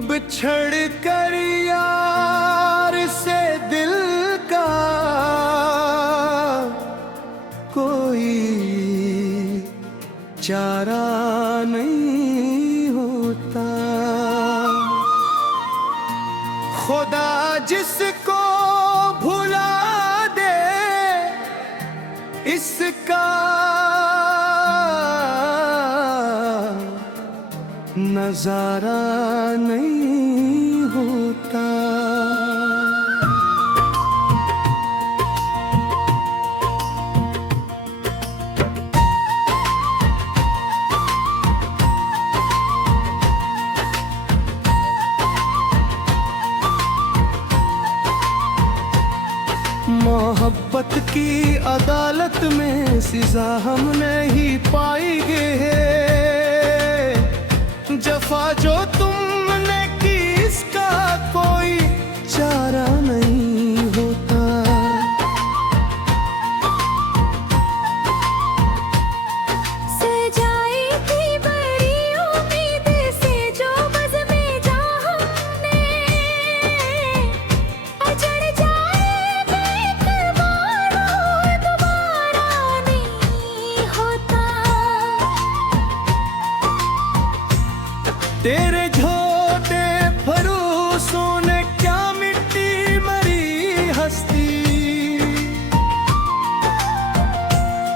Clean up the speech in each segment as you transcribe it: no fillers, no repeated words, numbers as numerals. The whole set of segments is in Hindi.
बिछड़ कर यार से दिल का कोई चारा नहीं होता। खुदा जिसको भुला दे इसका नजारा नहीं होता। मोहब्बत की अदालत में सजा हम नहीं पाएंगे। जफा जो तुमने की इसका कोई चारा नहीं होता। सजाई थी बड़ी उम्मीद से जो बज़ में जा हमने, अजड़ जाए बेकरार दोबारा नहीं होता। तेरे झोटे भरोसों ने क्या मिट्टी मरी हस्ती।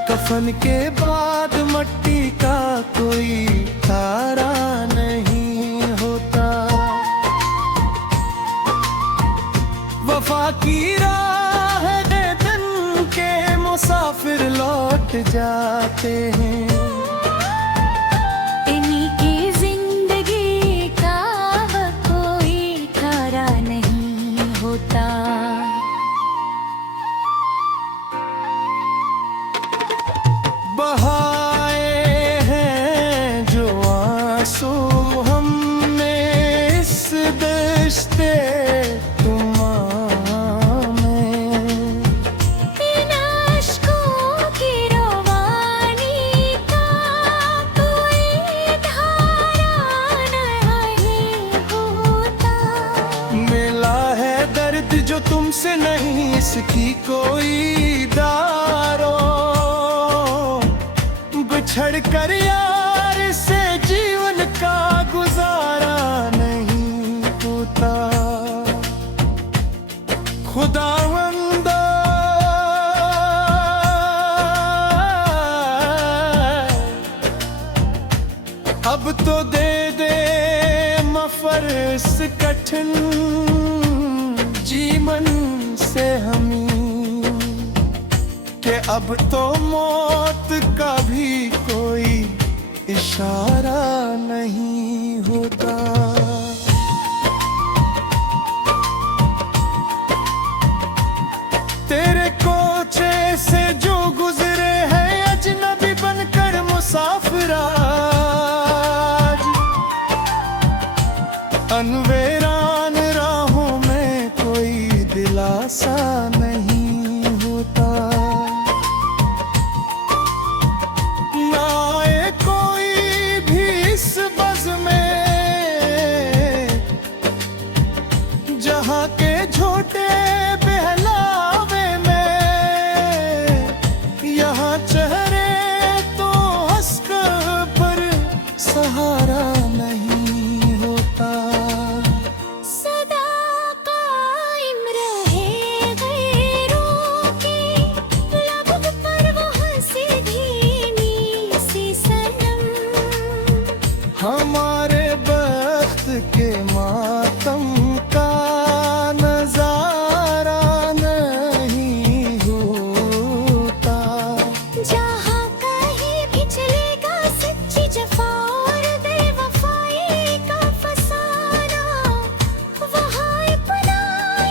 कफन के बाद मट्टी का कोई तारा नहीं होता। वफा की राह दन के मुसाफिर लौट जाते हैं। बहाए हैं जो आंसू हमने इस दश्ते तुमाम में, इन अश्कों की रवानी का कोई धारा नहीं होता। मिला है दर्द जो तुमसे नहीं इसकी कोई दारो। बिछड़ कर यार से जीवन का गुजारा नहीं होता। खुदावंदा अब तो दे दे मफरस कठिन जीवन से हमें, कि अब तो मौत का भी कोई इशारा नहीं होता। तेरे कोचे से जो गुजरे हैं अजनबी बनकर मुसाफिर आज, अनवेरान राहों में कोई दिलासा नहीं होता। ना आए कोई भी इस बज़ में जहां के झोटे बहलावे में। यहाँ चेहरे तो हंसकर पर सहारा नहीं होता। सदा कायम रहे गैरों की लब पर वो हंसी धीमी सी सनम। हमारे बख्त के मातम का नजारा नहीं होता। जहाँ कहीं भी चलेगा सच्ची जफा और बेवफाई का फसाना, वहाँ अपना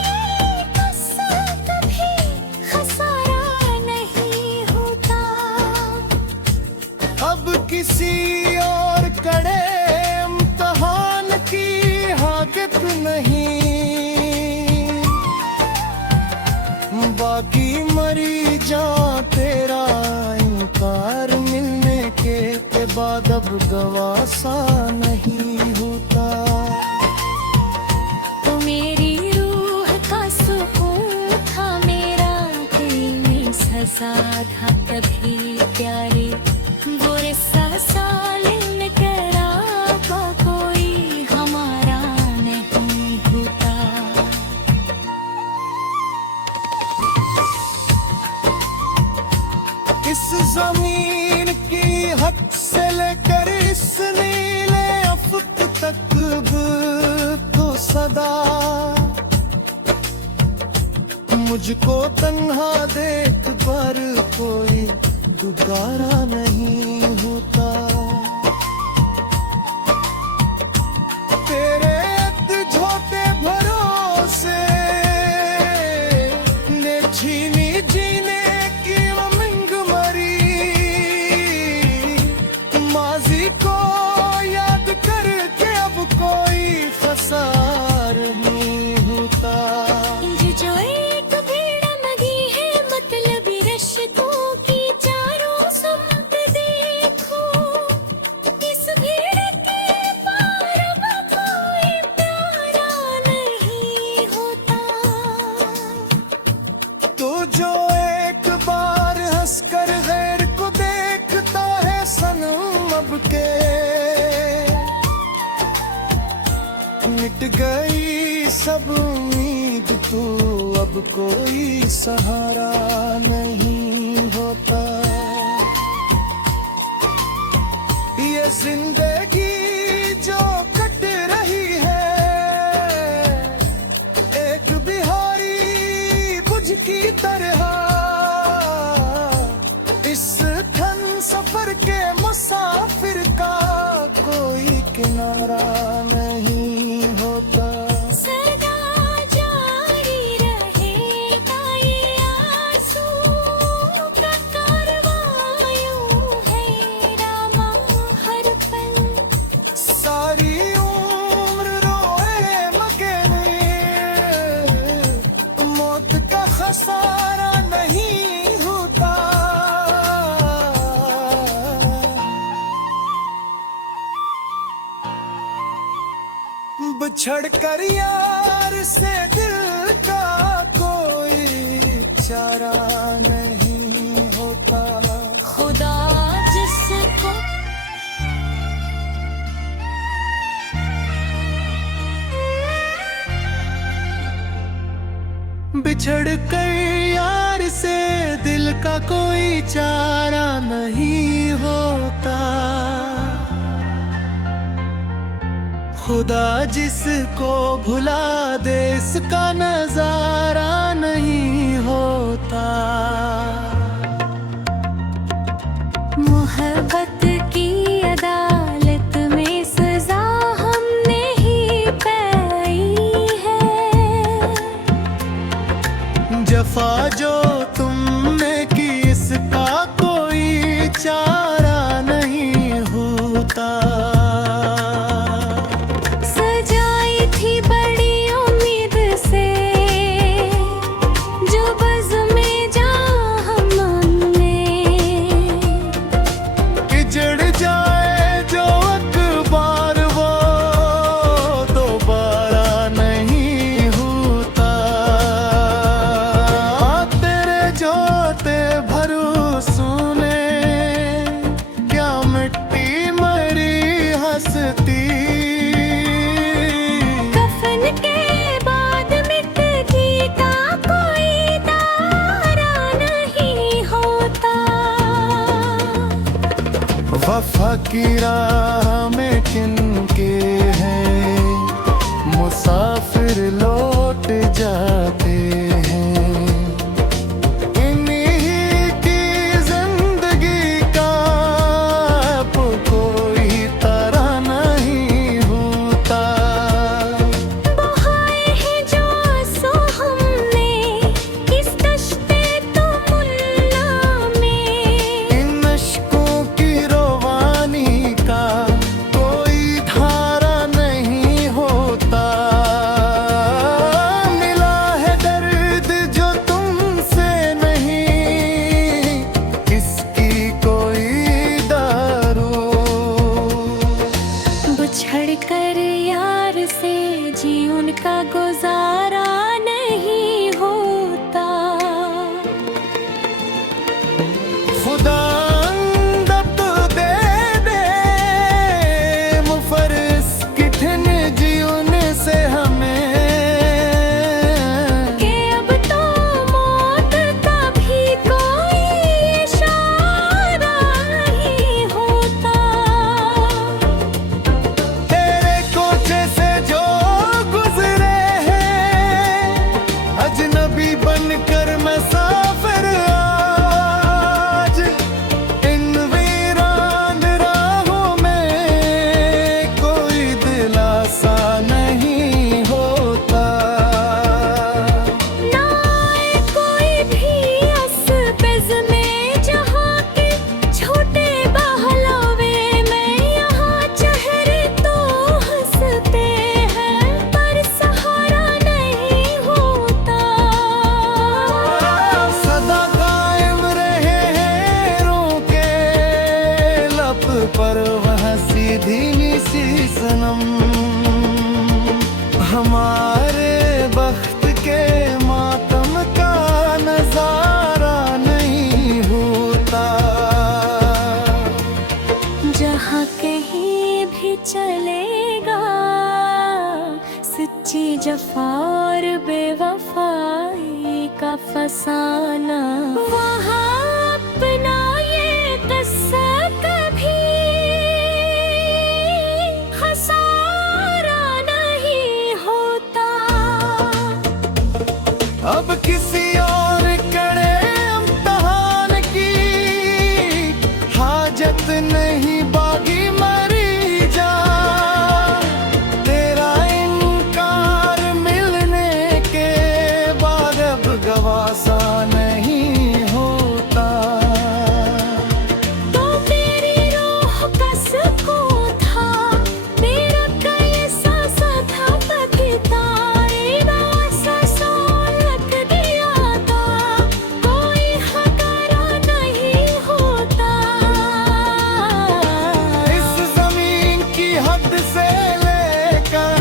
ये किस्सा कभी खसारा नहीं होता। अब किसी और कड़े इम्तिहान की हाजत नहीं। बाकी मरी जान तेरा इनकार मिलने के बाद अब गवासा नहीं होता। ऐसा था कभी प्यारे वो रिश्ता सालिन करा का कोई हमारा नहीं होता। इस जमीन की हक से लेकर इस नीले अफक तक तो सदा मुझको तन्हा देख पर कोई दुबारा नहीं होता। तेरे झोटे भरोसे ने छीनी जीने की उमंग मरी। माजी को याद करके अब कोई खसार नहीं होता। ये जो एक भीड़ लगी है मतलबी रिश्तों की चारों सुमत देखो, इस भीड़ के पार अब कोई प्यारा नहीं होता। तो जो एक बार हंसकर गैर को देखता है सनम अब के मिट गई सब उम्मीद तू अब कोई सहारा नहीं होता। ये जिंदगी जो कट रही है एक बिहारी बुझ की तरह, इस थन सफर के मुसाफिर का कोई किनारा नहीं होता। सदा जारी रहेगा ये आंसू का कारवां यूं है रामा हर पल। सारी उम्र रोए मगे मौत का खसारा नहीं होता। बिछड़ कर यार से दिल का कोई चारा नहीं होता। खुदा जिसको बिछड़ कर यार से दिल का कोई चारा नहीं होता। खुदा जिसको भुला दे इसका नजारा नहीं होता। मोहब्बत की अदालत में सजा हमने ही पाई है। जफा जो तुमने की इसका कोई चारा नहीं होता। सजाई थी बड़ी उम्मीद से जो बज़्म जा हमने, जड़ जाए जो अखबार वो दोबारा नहीं होता। तेरे जोते भरोसों ने क्या मिट्टी मरी हंसती। कफन के बाद मिट्टी का कोई तारा नहीं होता। वफा की राह में किनके हैं मुसाफिर लौट जाते हैं। इन्हीं की जिंदगी का अब कोई तरह नहीं होता। बहाए हैं जो आंसू हमने इस दश्ते तुमुल्ला में। इन अश्कों की रोवानी का कोई धारा नहीं होता। मिला है दर्द पर वह सीधी सी सनम। हमारे बख्त के मातम का नजारा नहीं होता। जहाँ कहीं भी चलेगा सच्ची जफा और बेवफाई का फसाना, वहाँ अपना ये किस्सा कभी खसारा नहीं होता। अब किसी और कड़े इम्तिहान की हाजत नहीं, बागी मरी जा। तेरा इनकार मिलने के बाद अब गवासा नहीं होता। तो मेरी रूह का सुकून था, मेरा कैसा सा था पतिता, सा सोलक दिया था, कोई हकारा नहीं होता। इस जमीन की हद से लेकर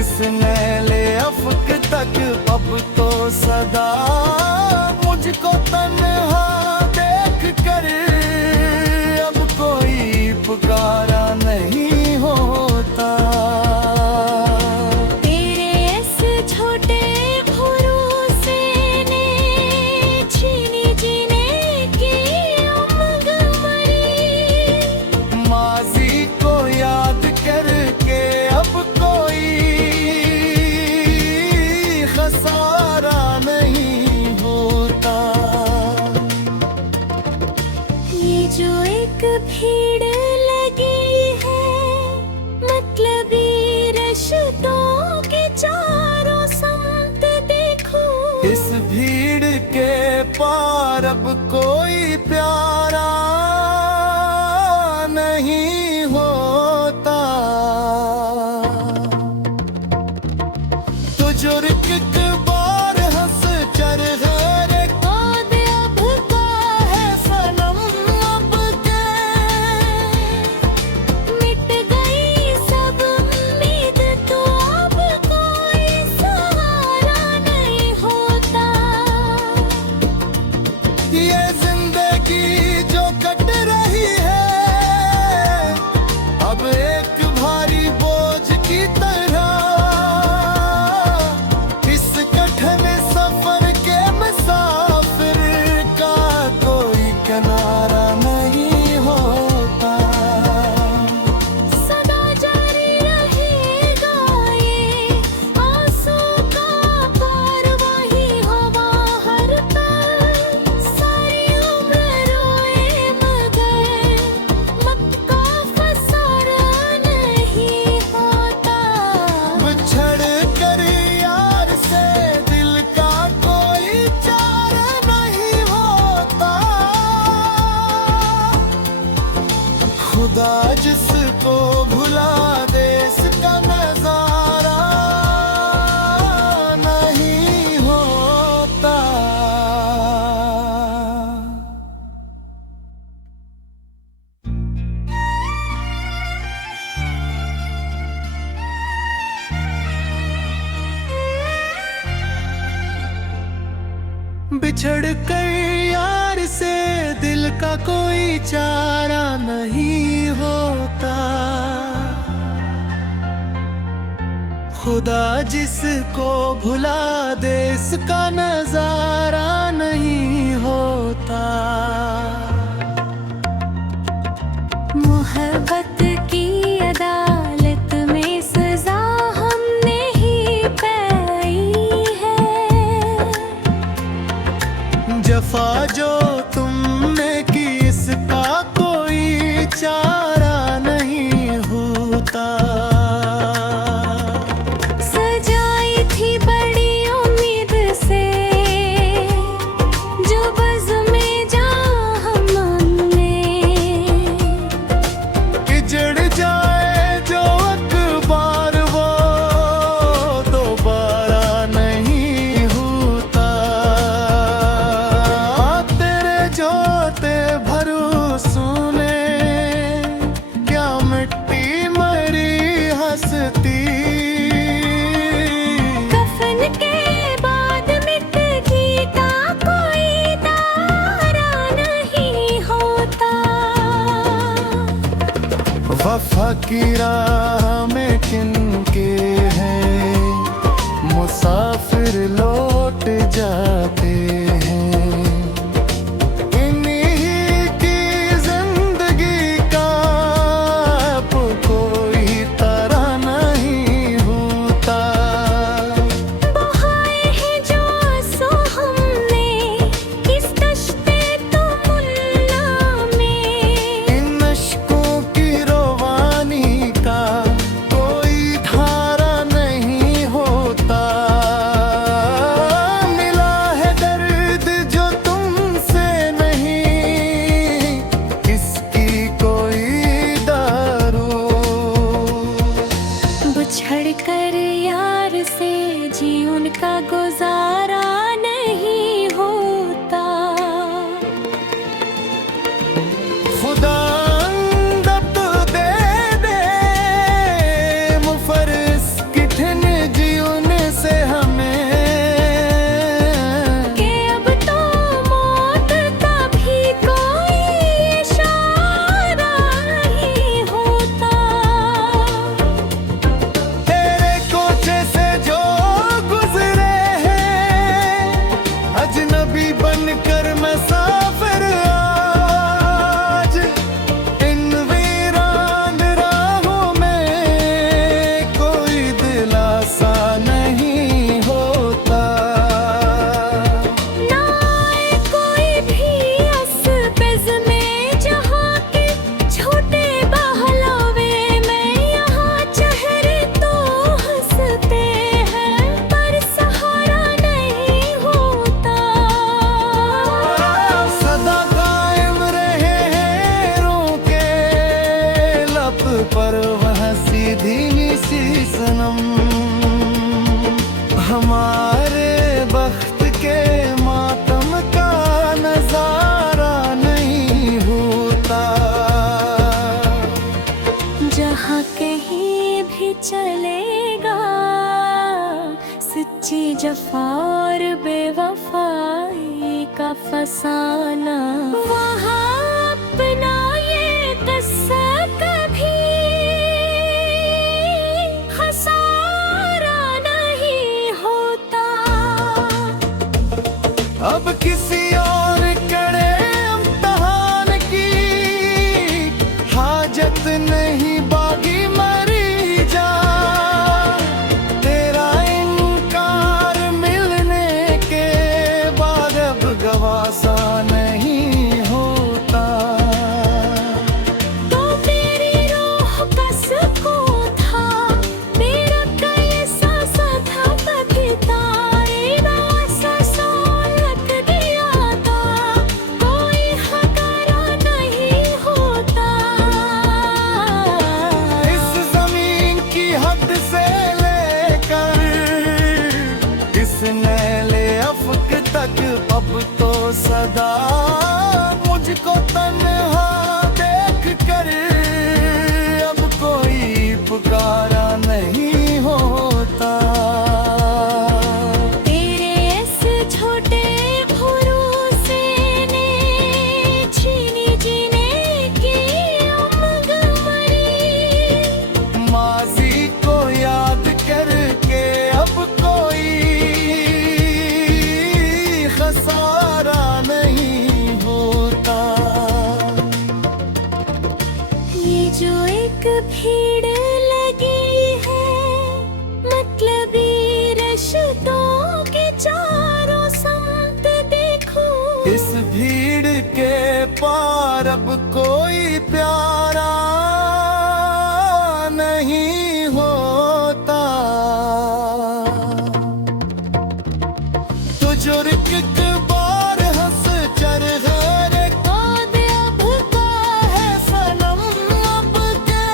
इस नैले अफक तक अब तो सदा मुझको तन्हा देख कर अब कोई पुकारा नहीं होता। तेरे इस छोटे भरोसे ने छीनी जीने की उम्र मरी। माजी को याद करके अब कोई खसारा नहीं होता। ये जो एक भीड़ लगी है मतलबी रिश्तों के चारों संत देखो, इस भीड़ के पार अब कोई प्यारा नहीं होता। तो जो रिक बार हंस चर गैर बाद अब का है सनम अब के। मिट गई सब उम्मीद, तो अब कोई सहारा नहीं होता। ये जिंदगी जो कट रही है अब एक भारी बोझ की तरह। इस कठिन सफर के मुसाफिर का कोई किनारा नहीं होता। सदा जारी रहेगा ये आंसू का कारवाही, हवा हर पल सारी उम्र रोए मगर मत का फसारा नहीं होता। बिछड़ कर यार से दिल का कोई चारा नहीं होता। खुदा जिसको भुला दे इसका नजारा नहीं होता। बिछड़ कर यार से दिल का कोई चारा नहीं होता। खुदा जिसको भुला दे इसका नजारा नहीं होता। मोहब्बत की अदालत में सजा हमने ही पाई है। जफा जो तुमने की इसका कोई चारा नहीं होता। सजाई थी बड़ी उम्मीद से जो बज़्म में जा हमने, वफा की राह में किनके हैं मुसाफिर लौट जाते हैं। इन्हीं की जिंदगी का अब कोई तरह नहीं होता। बहाए हैं जो आंसू हमने इस दश्ते तमन्ना में, इन अश्कों की रोवानी का कोई धारा नहीं होता। मिला है दर्द जो तुमसे नहीं, इसकी कोई दारू। बिछड़ कर यार से जी उनका गुजारा नहीं होता। खुदा अंदत दे दे मुफर्रिस किठन जीवन से हमें, कि अब तो मौत का भी कोई इशारा नहीं होता। तेरे कोचे से जो गुजरे हैं अजनबी बनकर मुसाफिर आज, इन वीरान राहों में कोई दिलासा नहीं होता। ना आए कोई भी असबज़ में जहाँ के छोटे बहलावे में, यहाँ चेहरे तो हंसते हैं पर सहारा नहीं होता। सदा कायम रहे हेरों के लब पर वह सीधी सी सनम, हमारे बख्त के मातम का नजारा नहीं होता। जहाँ कहीं भी चलेगा सच्ची जफा और बेवफाई का फसाना, वहाँ अपना ये किस्सा कभी खसारा नहीं होता। अब किसी और कड़े इम्तिहान की हाजत नहीं, बागी मरी जा। तेरा इनकार मिलने के बाद अब गवासा नहीं होता। तो मेरी रूह का सुकून था, मेरा कैसा सा था कभी तारीना सा लग गया था, कोई हकारा नहीं होता। इस जमीन की हद से लेकर इस नैले अफक तक अब तो सदा मुझको तन्हा देख कर अब कोई पुकारा नहीं होता। तेरे इस छोटे भरोसे ने छीनी जीने की उमंग मरी, माजी को याद करके अब कोई खसारा नहीं होता। ये जो एक भीड़ लगी है मतलबी रिश्तों के चारों संत देखो, इस भीड़ के पार अब कोई प्यारा नहीं होता। तो जो एक बार हंस चर घरे कौद अब का है सनम अब के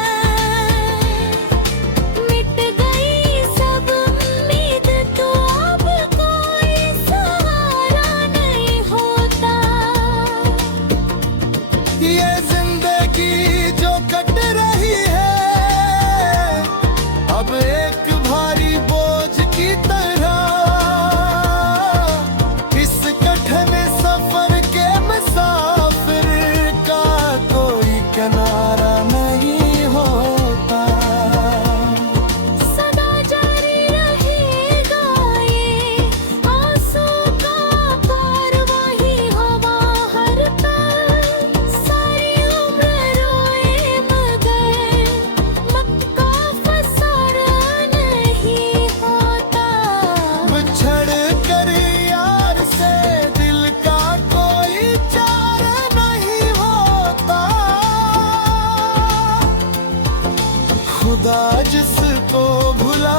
जिसको भुला